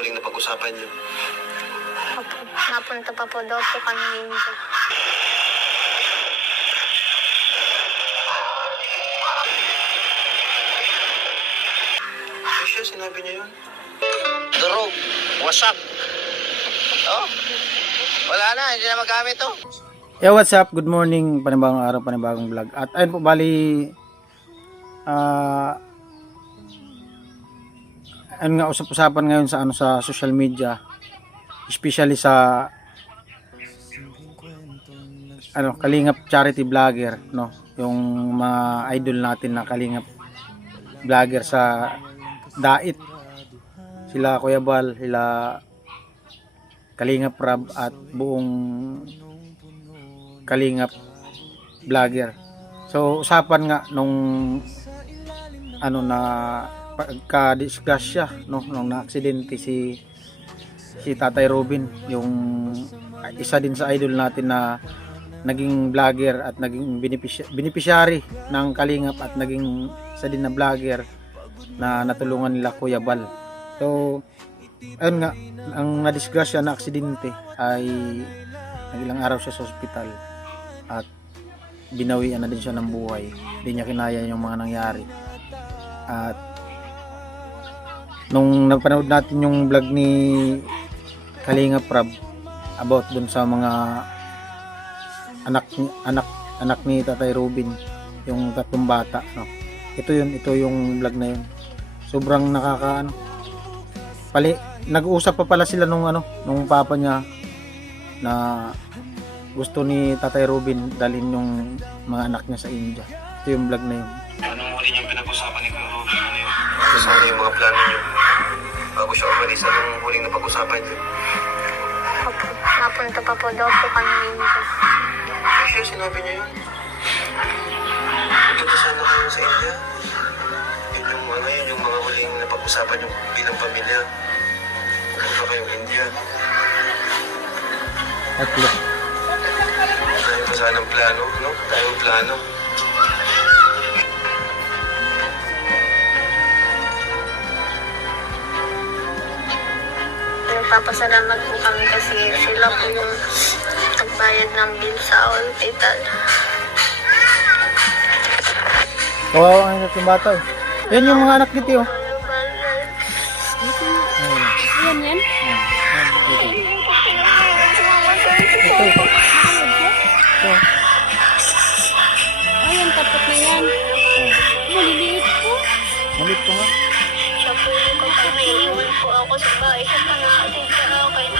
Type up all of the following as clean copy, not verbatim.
huling napag-usapan niyo? Napunta pa po daw po kami India. Eh siya, sinabi niya yun. Durog, wasak. Oh, wala na, hindi na magamit to. Yo, what's up? Good morning, panibagong araw, panibagong vlog. At ayun po, bali ayun nga, usap-usapan ngayon sa sa social media, especially sa Kalingap charity vlogger, no? Yung mga idol natin na Kalingap vlogger sa Dait. Sila Kuya Bal, sila Kalingap Rab at buong Kalingap vlogger. So usapan nga nung na pagka-disgrasya, no, nung na-aksidente si Tatay Robin, yung isa din sa idol natin na naging vlogger at naging beneficiary ng Kalingap at naging isa din na vlogger na natulungan nila Kuya Bal. So ayun nga, ang nadisgrasya na aksidente ay nagilang araw siya sa ospital at binawian na din siya ng buhay. Hindi niya kinaya yung mga nangyari. At nung napanood natin yung vlog ni Kalingap Rab about dun sa mga anak ni Tatay Robin, yung tatlong bata, no? Ito yung vlog na yun. Sobrang nag-uusap pa pala sila nung papa niya na gusto ni Tatay Robin dalhin yung mga anak niya sa India. Ito yung vlog na yun. Anong huli niyong pinag-usapan ni Kuya Robin? Ano yun? Sana yung mga plano niyo bago siya umalis. Anong huling napag-usapan niyo? Napunta pa po daw po kami India. Eh siya, sinabi niya yun. Pupunta sana kayo sa India. Yun yung mga huling napag-usapan niyo bilang pamilya. Pupunta kayong India. Tatlo. Tayo pa sanang plano, no? Tayong plano. Nagpapasalamat po kami kasi sila po yung nagbayad ng bill sa hospital. Kawawa nga yung bata eh. Yan yung mga anak ni Tio. Ayan yan? Ito. Ayan, tapat na yan. Maliliit po. Malit ko nga. Siya po yung kapag-iwan po ako sa bahay sa panakatid sa akin.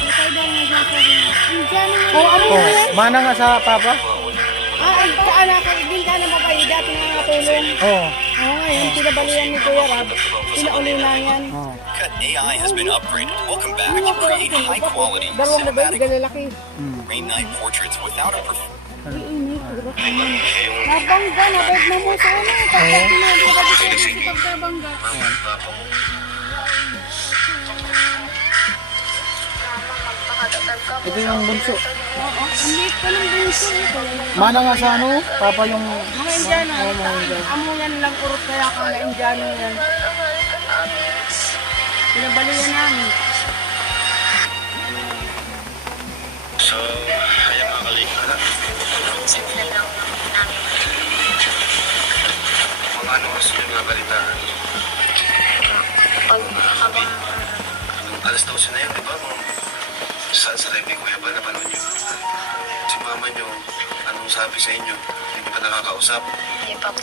Ikaw daw nagsasabi. Diyan naman. Oh, mana nga sa papa? Anak, din ka na babae. Dati na natulong. Oo. Ngayon, pinabalian ni Kuya Rab. Pinauli na yan. Oh. Cut AI has been upgraded. Welcome back. Create high quality Dalawang babae, cinematic galalaki. rain night portraits without a Nabangga, nabait na mo sa ano. Pagkati na, di ba dito si pagkabangga. Ito yung bunso. Oo, ang liit pa ng bunso. Mana nga sa papa yung Mga Indiano. Amo yan lang urot kaya kung na Indiano yan. Pinabalian namin. So, kaya mga Kalingap. Minsan na lang namin. Mga ano oras yung mga balitaan? Habang Alas 12 na yun, di ba? Sa live ni Kuya Bal, napanood niyo. Si mama niyo, anong sabi sa inyo? Hindi pa nakakausap? hindi pa po.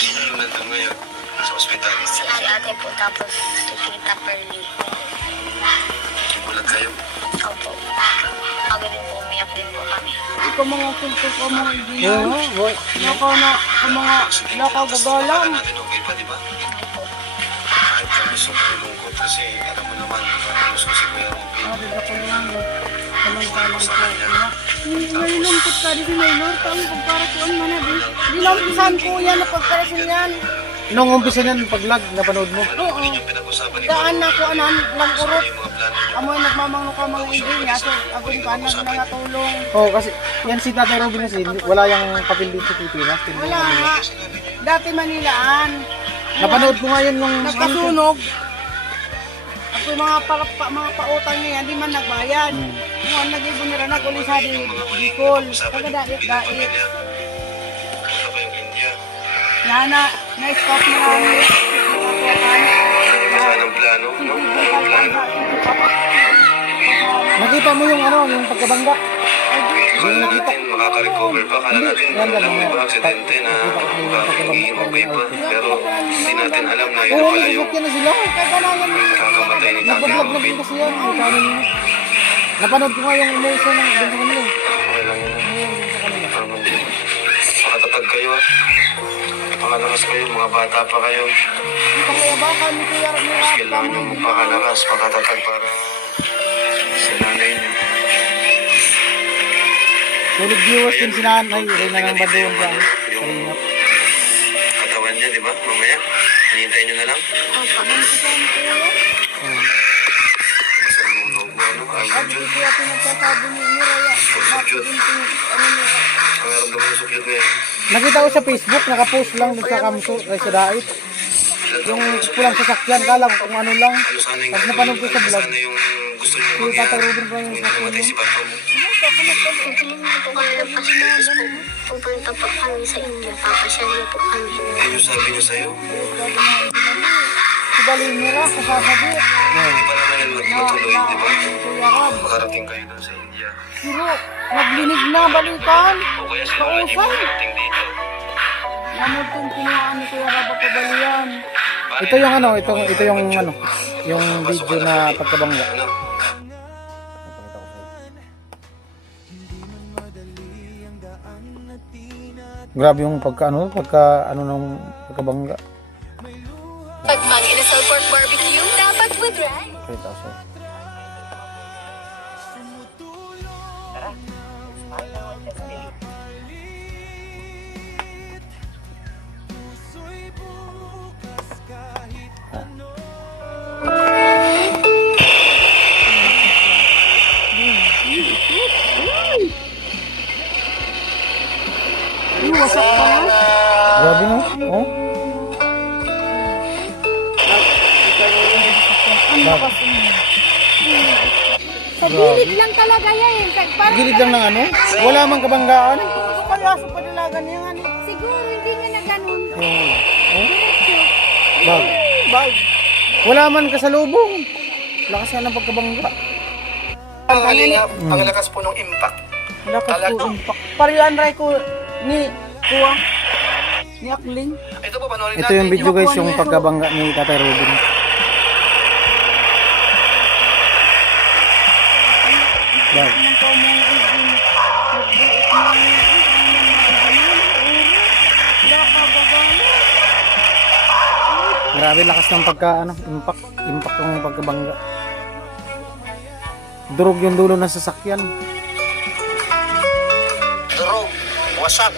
Sino yung nandun ngayon sa ospital? Si ate po tapos si Tita Pearly. Bulag kayo. Opo. Aga din po, umiyak din po kami. Ikaw mga kulto ko mga Indiano. Oo, boy. Nakaw na, ang mga nakaw gagalang. Natin okay pa, di ba? Kahit kami sobrang lungkot kasi alam mo naman, gusto ko si Kuya Robin. Ari ako lang. Kalang-kalang ko. Nalilungkot ka rin si Maylor. Kung kumpara ko ang manabi. Dinampisan ko yan na pagkarasin yan. Nung umpisa niyan pag-vlog, napanood mo? Oo. Yung pinag-usapan ni Daan na ko anan lang urot. yung mga plano niyo. Amoy nagmamangno ka mga hindi niya. So, ako yung kanan na nga tulong. Oo, kasi yan si Tatay Robin kasi wala yung papel dito sa Pilipinas. Wala nga. Dati Manilaan. Napanood ko nga yun nung Nagkasunog. Ako yung mga pautang niya, di man nagbayad. Kung ang nag-ibon nila, nag-uli sa Bicol. Taga dait. Punta pa yung India. Na-stop na lang. Saan ang plano, no? Anong plano? Nakita mo yung ano, yung pagkabangga? Kala natin makaka-recover pa. Kala natin alam mo ba aksidente na makakaging okay pa. Pero hindi natin alam na yun Oo, pala yung sasakyan na sila. kakamatay ni Tatay Nagbablog na Robin. din kasi yan. Yung channel niya. Napanood ko nga yung emotion ng dun sa kanila. Okay lang yun. Makatatag kayo ah. Pakalakas kayo, mga bata pa kayo. Pangyabakan ni Kuya Rob Mas kailangan nyo magpakalakas, makatatag para sa nanay nyo. Solid viewers din si Nanay. Reyna ng Badoon sa Yung Kalingap. katawan niya, di ba? Mamaya, hinihintay nyo na lang. Sa loob mo, ano? Ayun dyan. Kaya pinagsasabi ni Raya, Sukyot. Ang naramdaman ng sukyot na yan. Nakita ko sa Facebook, nakapost lang dun sa Kamso, ay sa Dait. Yung pulang sasakyan, kala ko kung ano lang. Ano sana yung Pag napanood ko sa vlog, sana yung gusto nyo si mangyari. Tatay Robin pa yung Kung sasakyan namatay niya. si Papa mo. Pupunta po kami sa India. Papasyal niyo po kami. Yan yung sabi niya sa'yo. si Balinira, kasasabi. Hindi pa naman yan matuloy, di ba? Kuya Rob, Makarating kayo doon sa India. siro, naglinig na, balikan. O kaya sila na yung makarating dito. Ano itong kinuhaan ni Kuya Rob at Balian? Ito yung ano, ito yung ano, yung video na pagkabangga. Ano? Grabe yung pagka ano ng pagkabangga. Pag mag-inasal pork barbecue, dapat with rice. Kita sa. Wasak pa yan. Grabe no? Oh. Ang lakas niya. Sa gilid lang talaga yan. Parang Gilid lang ng ano? Wala mang kabanggaan. kaya sa panilagan niya nga. Siguro hindi nga na ganun. Bag. Bag. Wala man kasalubong. Lakas nga ng pagkabangga. Ang lakas po ng impact. Lakas po impact. Parilan ray ko ni Kuwa. Ni Akling. Ito po, panoorin Ito yung video guys, yung pagkabangga ni Tatay Robin. Bag. Grabe lakas ng pagka ano, impact ng pagkabangga. Durog yung dulo ng sasakyan. Durog, wasak.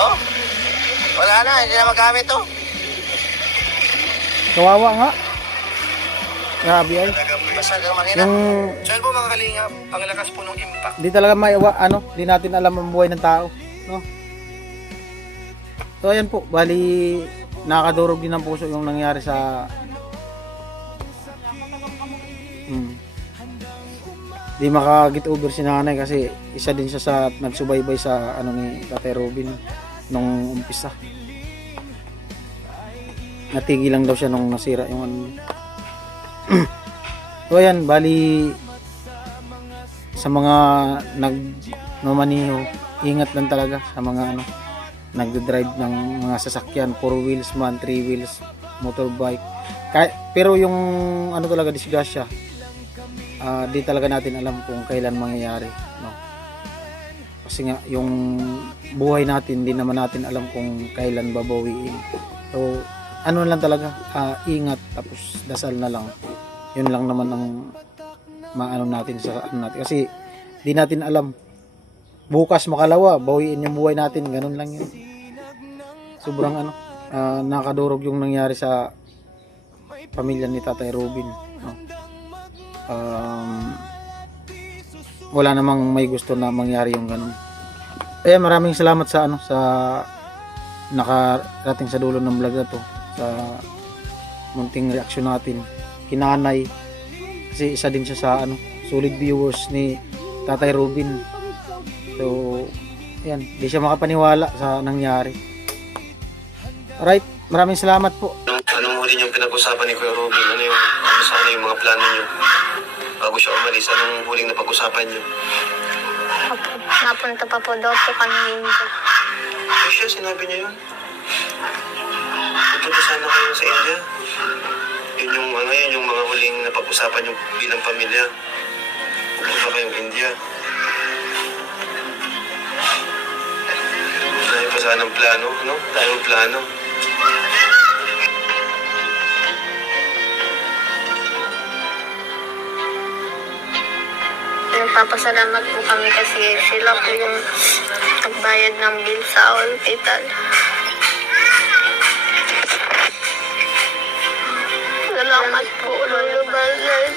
Oh, wala na, hindi na magamit to. Kawawa nga. Grabe ay. Basag ang makina. Yung So yun po mga kalingap, ang lakas po ng impact. di talaga di natin alam ang buhay ng tao, no? So ayan po, bali nakakadurog din ng puso yung nangyari sa di maka-get over si nanay kasi isa din siya sa nagsubaybay sa ano ni Tatay Robin nung umpisa. Natigil lang daw siya nung nasira yung ano. So ayan, bali sa mga nagmamaniho, ingat lang talaga sa mga ano nagdo-drive ng mga sasakyan, 4 wheels man, 3 wheels, motorbike. Pero yung ano talaga disgrasya, di talaga natin alam kung kailan mangyayari, no? Kasi nga yung buhay natin, di naman natin alam kung kailan babawiin. So ano lang talaga, ingat tapos dasal na lang. Yun lang naman ang maano natin sa ano natin, kasi di natin alam bukas makalawa bawiin yung buhay natin, ganun lang yun. Sobrang ano, nakadurog yung nangyari sa pamilya ni Tatay Robin, no? Wala namang may gusto na mangyari yung ganun. Maraming salamat sa ano, sa nakarating sa dulo ng vlog na to, sa munting reaksyon natin. kinanay. Kasi isa din siya sa solid viewers ni Tatay Robin. So, ayan, di siya makapaniwala sa nangyari. Alright, maraming salamat po. Anong huli niyong pinag-usapan ni Kuya Robin? Ano sana yung mga plano niyo? Bago siya umalis, anong huling napag-usapan niyo? Napunta pa po daw po kami India. Ay siya, sinabi niya yun. Pupunta sana kayo sa India. Yun yung mga huling napag-usapan niyo bilang pamilya. Pupunta kayong India. Dahil pa sana ang plano, no? Dahil ang plano. Nagpapasalamat po kami kasi sila po yung nagbayad ng bill sa hospital. Salamat po, Lolo Bernard.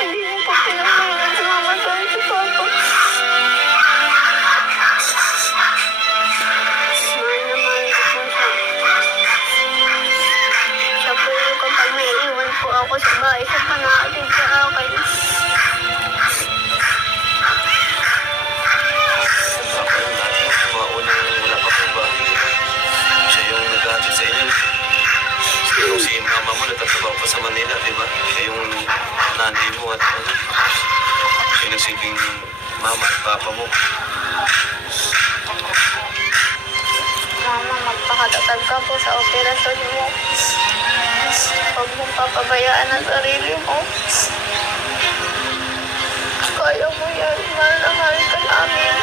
Hindi mo po pinapailan sa mama sa si Papa. Mahal na mahal ko po siya. Siya po yung kapag may iwan po ako sa bahay, siya pa naatid sa akin. Ako yung dati, yung mga unang wala pa po ba? Siya yung nag-hatid sa inyo. Siguro si mama mo nagtatrabaho pa sa Manila, di ba? Siya yung nanay mo at siya yung nagsilbing mama at papa mo. Mama, magpakatatag ka po sa operasyon mo. Huwag mong papabayaan ang sarili mo. Kaya mo yan. Mahal na mahal ka namin.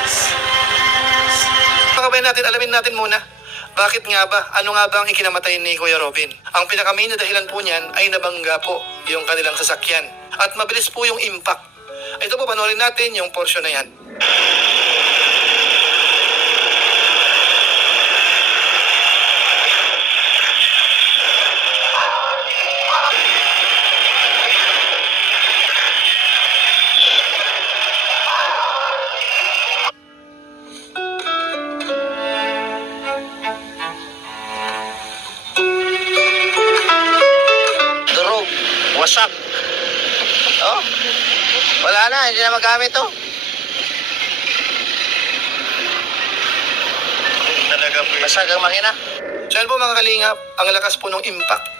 Mga kabayan natin, alamin natin muna. Bakit nga ba? Ano nga ba ang ikinamatay ni Kuya Robin? Ang pinaka-main na dahilan po niyan ay nabangga po yung kanilang sasakyan. At mabilis po yung impact. Ito po, panoorin natin yung portion na yan. Durog, wasak. Oh, wala na, hindi na magamit to. Talaga po yun. Basag ang makina. So yan po mga kalingap, ang lakas po ng impact